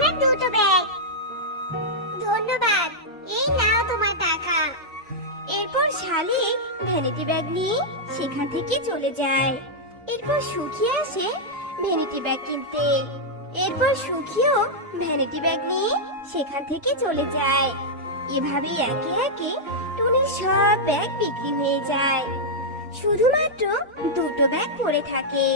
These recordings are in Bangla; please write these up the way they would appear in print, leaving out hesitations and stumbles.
আপনার দুটো ব্যাগ। ধন্যবাদ, এই নাও তোমার টাকা। এরপর শালিক ভ্যানিটি ব্যাগ নিয়ে সেখান থেকে চলে যায়। এরপর সুখী আসে ভ্যানিটি ব্যাগ কিনতে। এরপর সুখীও ভ্যানিটি ব্যাগ নিয়ে সেখান থেকে চলে যায়। এভাবেই একে একে টুনির সব ব্যাগ বিক্রি হয়ে যায়, শুধুমাত্র দুটো ব্যাগ পড়ে থাকে।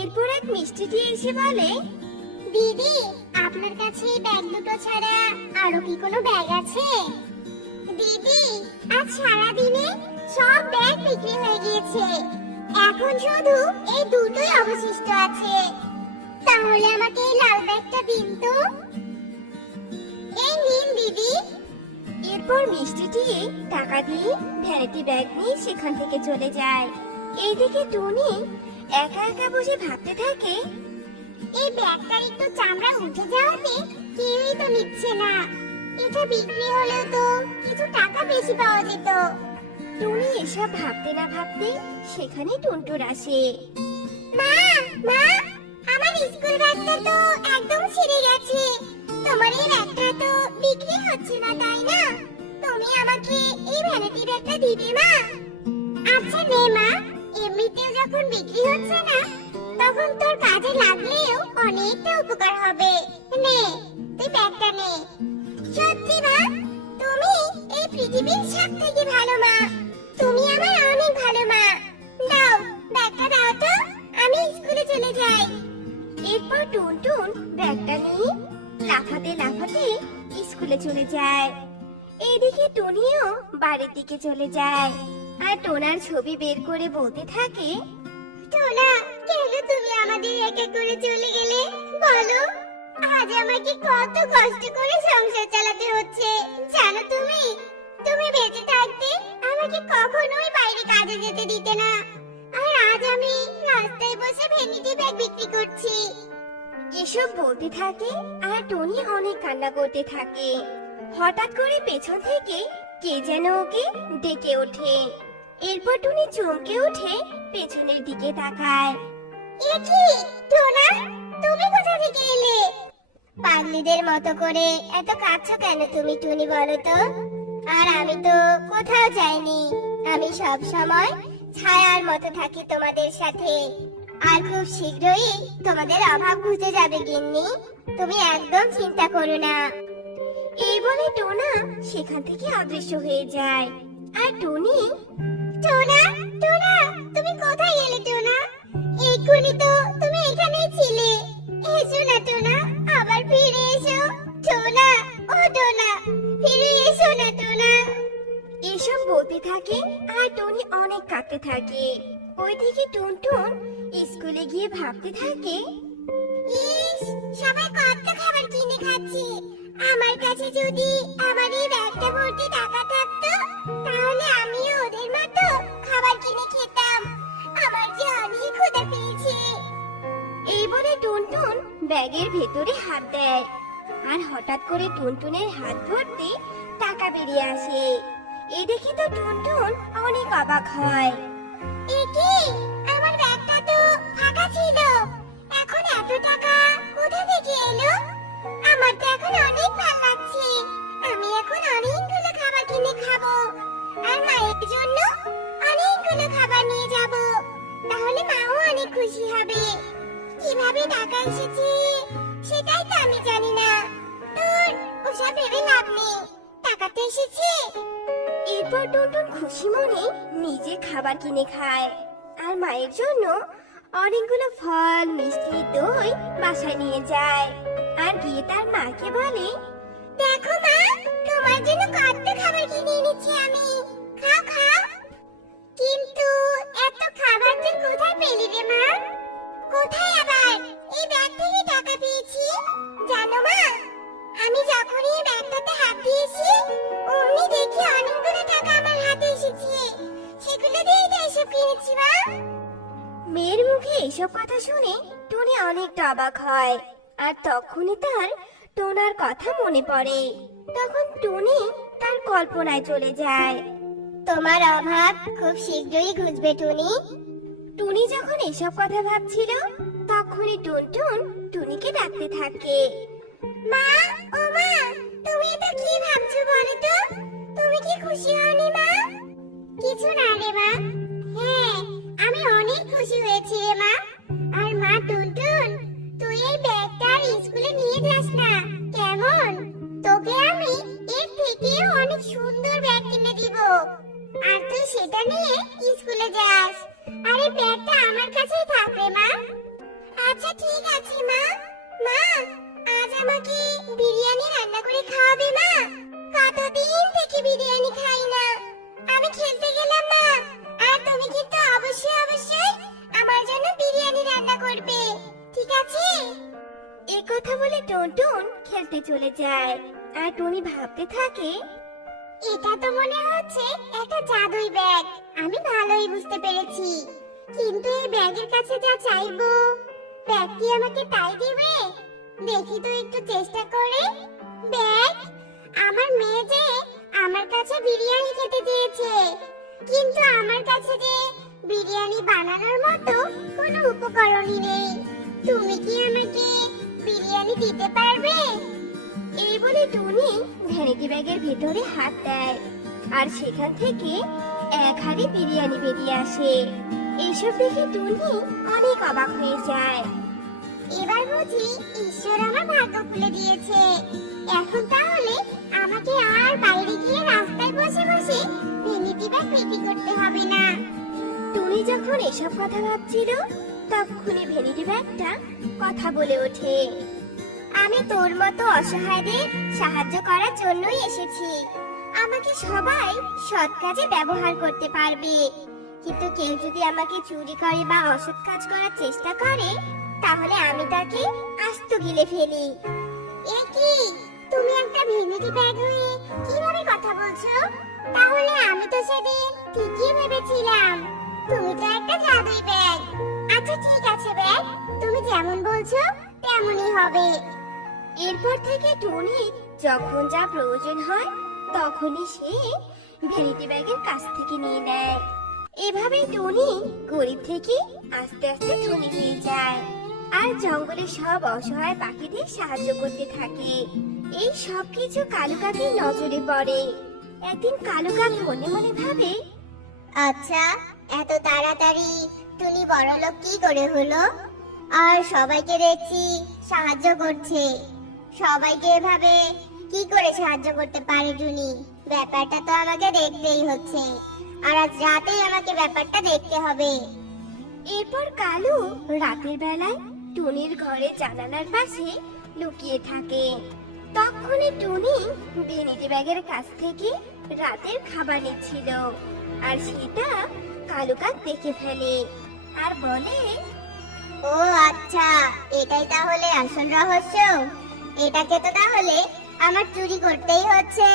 এরপর এক মিষ্টিটি এসে বলে, দিদি, আপনার কাছে এই ব্যাগ দুটো ছাড়া আরো কি কোনো ব্যাগ আছে? দিদি, আজ সারাদিনে সব ব্যাগ বিক্রি হয়ে গিয়েছে, এখন শুধু এই দুটোই অবশিষ্ট আছে। তাহলে আমাকে এই লাল ব্যাগটা দিন তো। এই নিন দিদি। এরপর মিষ্টিটি টাকা দিয়ে ভ্যানিটি ব্যাগ নিয়ে সেখান থেকে চলে যায়। এইদিকে টুনি একা একা বসে ভাবতে থাকে, এই ব্যাগটার একটু চামড়া উঠে যাওয়াতে কেউই তো নিচ্ছে না। এটা বিক্রি হলেও তো কিছু টাকা বেশি পাওয়া যেত। টুনি এসব ভাবতে না ভাবতে সেখানে টুনটুন আসে। মা, মা, আমার স্কুল ব্যাগটা তো একদম ছিঁড়ে গেছে। তোমার এই ব্যাগটা তো বিক্রি হচ্ছে না, তাই না? তুমি আমাকে এই ভ্যানিটি ব্যাগটা দিবে মা? আচ্ছা নে মা, এমনিতেও যখন বিক্রি হচ্ছে না, তখন তোর কাজে লাগলেও অনেকটা উপকার হবে। নে, তুই ব্যাগটা নে। সত্যি মা, তুমি এই পৃথিবীর সবথেকে ভালো মা। তুমি আমার অনেক ভালো মা। দাও, ব্যাগটা দাও তো, আমি স্কুলে চলে যাই। এরপর টুনটুন ব্যাগটা নিয়ে লাফাতে লাফাতে স্কুলে চলে যায়। এইদিকে টুনিও বাড়ির দিকে চলে যায় আর টোনার ছবি বের করে বলতে থাকে, টোনা, কেন তুমি আমাদের একা করে চলে গেলে বলো? আজ আমাকে কত কষ্ট করে সংসার চালাতে হচ্ছে জানো তুমি? তুমি বেঁচে থাকতে আমাকে কখনোই বাইরে কাজে যেতে দিতে না, আর আজ আমি রাস্তায় বসে ভ্যানিটি ব্যাগ বিক্রি করছি। এসব বলতে থাকে আর টনি অনেক কান্না করতে থাকে। হঠাৎ করে পেছন থেকে কে যেন ওকে ডেকে ওঠে। এরপর টুনি চমকে উঠে পেছনের দিকে তাকায়। এ কি টোনা, তুমি কোথা থেকে এলে? পাগলিদের মতো করে এত কাঁদছো কেন তুমি টুনি, বলো তো? আর আমি তো কোথাও যাইনি, আমি সব সময় ছায়ার মতো থাকি তোমাদের সাথে। আর খুব শীঘ্রই তোমাদের অভাব ঘুচে যাবে গিন্নি, তুমি একদম চিন্তা করো না। এই বলে টোনা সেখান থেকে অদৃশ্য হয়ে যায়। আর টুনি, টোনা, টোনা, তুমি কোথায় গেলে টোনা? এক্ষুনি তো তুমি এখানেই ছিলে। এসো না টোনা, আবার ফিরে এসো। টোনা, ও টোনা, ফিরে এসো না টোনা। এসব বলতে থাকে আর টনি অনেক কাঁদতে থাকে। ওইদিকে টুনটুন স্কুলে গিয়ে ভাবতে থাকে, ইস, সবাই কত খাবার কিনে খাচ্ছে। আমার কাছে যদি আমার এই ব্যাগটা ভর্তি টাকা থাকতো, তাহলে আমিও ওদের মতো খাবার কিনে খেতাম। আমার যে অনেক ক্ষুধা পেয়েছে। এই বলে টুনটুন ব্যাগের ভেতরে হাত দেয় আর হঠাৎ করে টুনটুনের হাত ভর্তি টাকা বেরিয়ে আসে। এই দেখে তো টুনটুন অনেক অবাক হয়। এ কি, আমার ব্যাগটা তো ফাঁকা ছিল, এখন এত টাকা কোথা থেকে এলো? আমার তো এখন অনেক ভালো লাগছে। আমি এখন অনেকগুলো খাবার কিনে খাবো, আর মায়ের জন্য অনেকগুলো খাবার নিয়ে যাব। তাহলে মাও অনেক খুশি হবে। কিভাবে টাকা এসেছে সেটাই তো আমি জানি না। তোর ওসব ভেবে লাভ নেই, টাকা তো এসেছে। এরপর টুনটুন খুশি মনে নিজে খাবার কিনে খায় আর মায়ের জন্য অনেকগুলো ফল, মিষ্টি, দই বাসায় নিয়ে যায়। আর গিয়ে তার মাকে বলে, দেখো মা, তোমার জন্য কত খাবার কিনে এনেছি আমি, খাও খাও। কিন্তু এত খাবার তুই কোথায় পেলি রে মা? কোথায় আবার এই ব্যাগ থেকে টাকা পেয়েছি জানো মা? আমি যখনই এই ব্যাগটাতে হাত দিয়েছি, অমনি দেখি অনেকগুলো টাকা আমার হাতে এসেছে। সেগুলো দিয়েই তো এসব কিনেছি মা। মেয়ের মুখে এসব কথা শুনে টনি অনেকটা অবাক হয়। আর তখনই তার টোনার কথা মনে পড়ে। তখন টনি তার কল্পনায় চলে যায়। তোমার অভাব খুব শীঘ্রই ঘুচবে টুনি। টুনি যখন এসব কথা ভাবছিল তখনই টুনটুন টুনিকে ডাকতে থাকে। মা, ও মা, তুমি এটা কি ভাবছো বলো তো? তুমি কি খুশি হওনি মা? কিছু না রে মা। হ্যাঁ, আমি অনেক খুশি হয়েছি রে মা। আর মা টুনটুন, তুই এই ব্যাগটা আর স্কুলে নিয়ে যাস না কেমন? তোকে আমি এর থেকে অনেক সুন্দর ব্যাগ কিনে দিব, আর তুই সেটা নিয়ে স্কুলে যাস। আর এই ব্যাগটা আমার কাছেই থাকবে মা। আচ্ছা ঠিক আছে মা। মা, আজ আমাকে বিরিয়ানি রান্না করে খাওয়াবে মা? কতদিন থেকে বিরিয়ানি খাই না। আমি খেলতে গেলাম মা, আর তুমি কিন্তু অবশ্যই অবশ্যই আমার জন্য বিরিয়ানি রান্না করবে, ঠিক আছে? এ কথা বলে টুনটুন খেলতে চলে যায়। আর টুনি ভাবতে থাকে, এটা তো মনে হচ্ছে একটা জাদুই ব্যাগ। আমি ভালোই বুঝতে পেরেছি, কিন্তু এই ব্যাগের কাছে যা চাইবো, ব্যাগ কি আমাকে তাই দিবে? দেখি তো একটু চেষ্টা করে। ব্যাগ, আমার মেয়ে যে আমার কাছে বিরিয়ানি খেতে চেয়েছে, কিন্তু আমার কাছে যে বিরিয়ানি বানানোর মতো কোনো উপকরণই নেই। তুমি কি আমাকে বিরিয়ানি দিতে পারবে? এই বলে টুনি ভ্যানিটি ব্যাগের ভেতরে হাত দেয়, আর সেখান থেকে এক হাঁড়ি বিরিয়ানি বেরিয়ে আসে। এইসব দেখে টুনি অনেক অবাক হয়ে যায়। এবার বুঝি ঈশ্বর আমার ভাগ্য খুলে দিয়েছে। এখন তাহলে আমাকে আর বাইরে গিয়ে রাস্তায় বসে বসে ভ্যানিটি ব্যাগ বিক্রি করতে হবে না। টুনি যখন এসব কথা ভাবছিল তখনই ভ্যানিটি ব্যাগটা কথা বলে ওঠে। আমি তোর মতো অসহায়দের সাহায্য করার জন্যই এসেছি। আমাকে সবাই সৎ কাজে ব্যবহার করতে পারবে, কিন্তু কেউ যদি আমাকে চুরি করে বা অসৎ কাজ করার চেষ্টা করে, তাহলে আমি তাকে আস্ত গিলে ফেলি। এ কি, তুমি একটা ভ্যানিটি ব্যাগ হয়ে কিভাবে কথা বলছো? তাহলে আমি তো সেদিন ঠিকই ভেবেছিলাম তুমি তো একটা জাদুই ব্যাগ। আচ্ছা ঠিক আছে ব্যাগ, তুমি যেমন বলছো তেমনই হবে। এরপর থেকে টুনির যখন যা প্রয়োজন হয় তখনই সে ভ্যানিটি ব্যাগের কাছ থেকে নিয়ে নেয়। এভাবে টুনি গরিব থেকে আস্তে আস্তে ধনী হয়ে যায়, আর জঙ্গলের সব অসহায় পাখিদের সাহায্য করতে থাকে। এই সব কিছু কালু কাকের নজরে পড়ে। একদিন কালু কাক মনে মনে ভাবে, আচ্ছা, এত তাড়াতাড়ি টুনি বড়লোক কি করে হলো? আর সবাইকে দেখছি সাহায্য করছে। সবাইকে এভাবে কি করে সাহায্য করতে পারে টুনি? ব্যাপারটা তো আমাকে দেখতেই হচ্ছে, আর আজ রাতেই আমাকে ব্যাপারটা দেখতে হবে। এরপর কালু রাতের বেলায় টুনির ঘরে জানালার পাশে লুকিয়ে থাকে। তখনই টুনি ভ্যানিটি ব্যাগের কাছ থেকে রাতের খাবার নিচ্ছিল, আর সেটা কালু কাক দেখে ফেলে আর বলে, ও আচ্ছা, এটাই তাহলে আসল রহস্য। এটাকে তো তাহলে আমার চুরি করতেই হচ্ছে।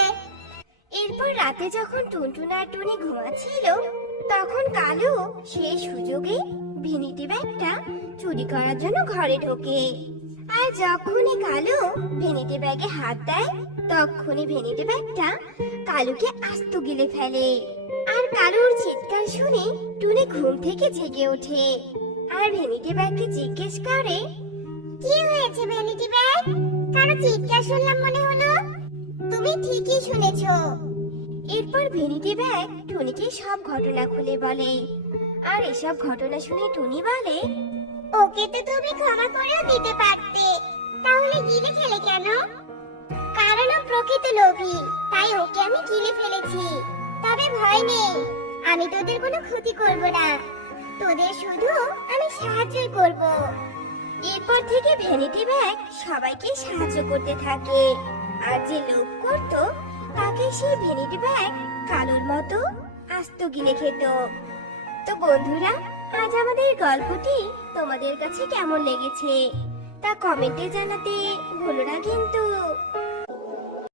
এরপর রাতে যখন টুনটুন আর টুনি ঘুমাচ্ছিল তখন কালু সেই সুযোগে ভ্যানিটি ব্যাগটা চুরি করার জন্য ঘরে ঢোকে। আর যখনই কালু ভ্যানিটি ব্যাগে হাত দেয় তখনই ভ্যানিটি ব্যাগটা কালুকে আস্ত গিলে ফেলে। আর কালুর চিৎকার শুনে টুনি ঘুম থেকে জেগে ওঠে আর ভ্যানিটি ব্যাগকে জিজ্ঞেস করে, কি হয়েছে ভ্যানিটি ব্যাগ? কারো চিৎকার শুনলাম মনে হলো। তুমি ঠিকই শুনেছো। এরপর ভ্যানিটি ব্যাগ টুনিকে সব ঘটনা খুলে বলে। আর এসব ঘটনা শুনে টুনি বলে, ওকে তো তুমি ক্ষমা করেও দিতে পারতে, তাহলে গিলে খেলে কেন? কারণ ও প্রকৃত লোভী, তাই ওকে আমি গিলে ফেলেছি। তবে ভয় নেই, আমি তোদের কোনো ক্ষতি করব না। তোদের শুধু আমি সাহায্যই করব। এরপর থেকে ভ্যানিটি ব্যাগ সবাইকে সাহায্য করতে থাকে। আর যে লোভ করত তাকে সেই ভ্যানিটি ব্যাগ কালুর মতো আস্ত গিলে খেত। তো বন্ধুরা, আজ আমাদের গল্পটি তোমাদের কাছে কেমন লেগেছে তা কমেন্টে জানাতে ভুলো না কিন্তু।